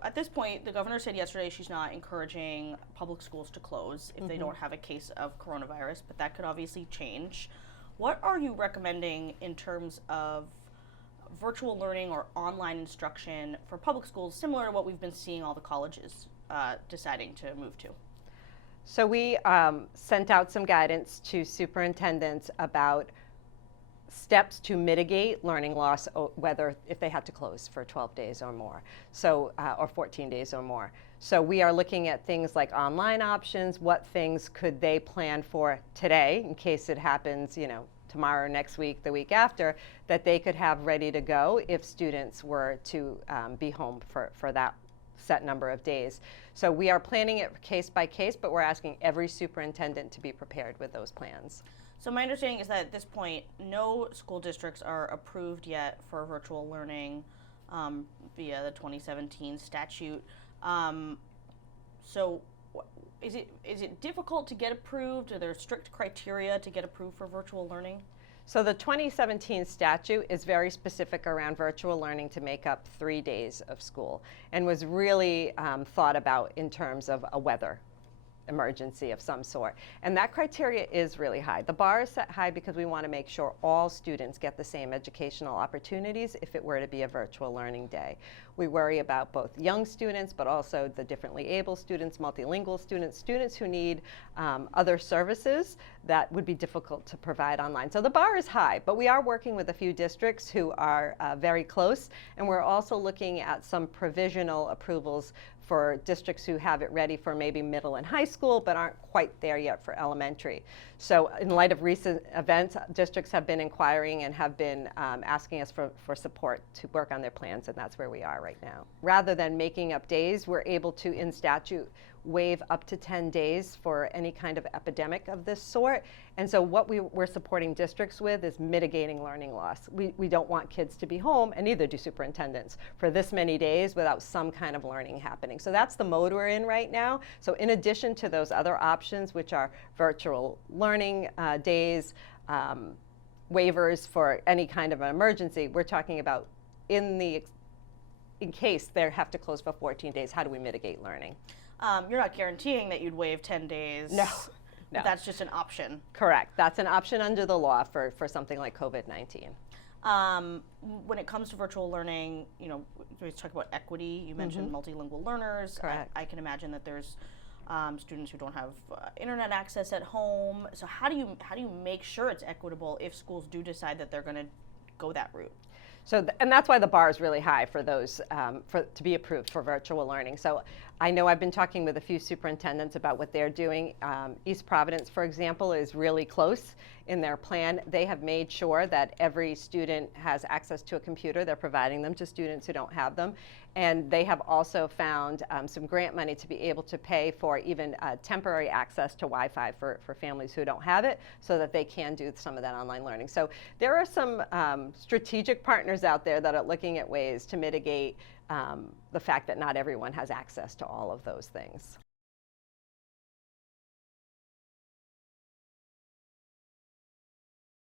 At this point, the governor said yesterday she's not encouraging public schools to close if they don't have a case of coronavirus, but that could obviously change. What are you recommending in terms of virtual learning or online instruction for public schools, similar to what we've been seeing all the colleges deciding to move to? So we sent out some guidance to superintendents about steps to mitigate learning loss, whether if they had to close for 12 days or more, so or 14 days or more. So we are looking at things like online options. What things could they plan for today in case it happens, tomorrow, next week, the week after, that they could have ready to go if students were to be home for that set number of days. So we are planning it case by case, but we're asking every superintendent to be prepared with those plans. So my understanding is that at this point, no school districts are approved yet for virtual learning via the 2017 statute. So is it difficult to get approved? Are there strict criteria to get approved for virtual learning? So the 2017 statute is very specific around virtual learning to make up 3 days of school, and was really thought about in terms of a weather emergency of some sort. And that criteria is really high. The bar is set high because we want to make sure all students get the same educational opportunities if it were to be a virtual learning day. We worry about both young students, but also the differently able students, multilingual students, students who need other services that would be difficult to provide online. So the bar is high, but we are working with a few districts who are very close, and we're also looking at some provisional approvals for districts who have it ready for maybe middle and high school, but aren't quite there yet for elementary. So in light of recent events, districts have been inquiring and have been asking us for support to work on their plans, and that's where we are right now. Rather than making up days, we're able to, in statute, waive up to 10 days for any kind of epidemic of this sort. And so what we're supporting districts with is mitigating learning loss. We don't want kids to be home, and neither do superintendents, for this many days without some kind of learning happening. So that's the mode we're in right now. So in addition to those other options, which are virtual learning days, waivers for any kind of an emergency, we're talking about in case they have to close for 14 days, how do we mitigate learning? You're not guaranteeing that you'd waive 10 days. No. No. That's just an option. Correct. That's an option under the law for something like COVID-19. When it comes to virtual learning, we always talk about equity. You mentioned multilingual learners. Correct. I can imagine that there's students who don't have internet access at home. So how do you make sure it's equitable if schools do decide that they're going to go that route? So, and that's why the bar is really high for those, to be approved for virtual learning. So I know I've been talking with a few superintendents about what they're doing. East Providence, for example, is really close in their plan. They have made sure that every student has access to a computer. They're providing them to students who don't have them. And they have also found some grant money to be able to pay for even temporary access to Wi-Fi for families who don't have it, so that they can do some of that online learning. So there are some strategic partners out there that are looking at ways to mitigate the fact that not everyone has access to all of those things.